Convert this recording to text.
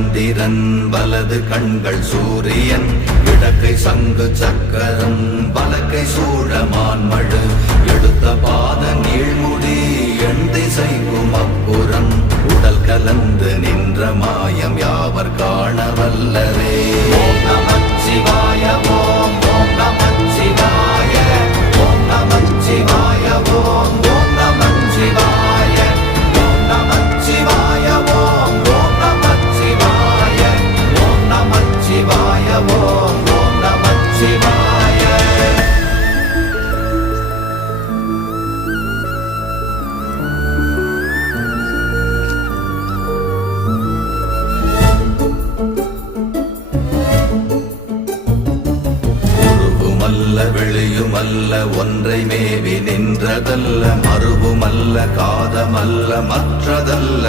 சந்திரன் வலது கண்கள் சூரியன் இடக்கை சங்கு சக்கரம் வலக்கை சூழமான்மழு எடுத்த பாத நீழ்முடி எண் திசைக்கும் அப்புறம் உடல் கலந்து நின்ற மாயம் யாவர் காண வல்லரே. ஓம் நமச்சிவாய ஓம் ஓம் நமச்சிவாய ஓம் நமச்சிவாய ஓம் ஓம் நமச்சிவாய ஓம் நமச்சிவாய ஓம் ஓம் நமச்சிவாய ஓம் நமச்சிவாய ஓம் ஓம் நமச்சிவாய. வெளியுமல்ல ஒன்றை மேவி நின்றதல்ல மறுவுமல்ல காதமல்ல மற்றதல்ல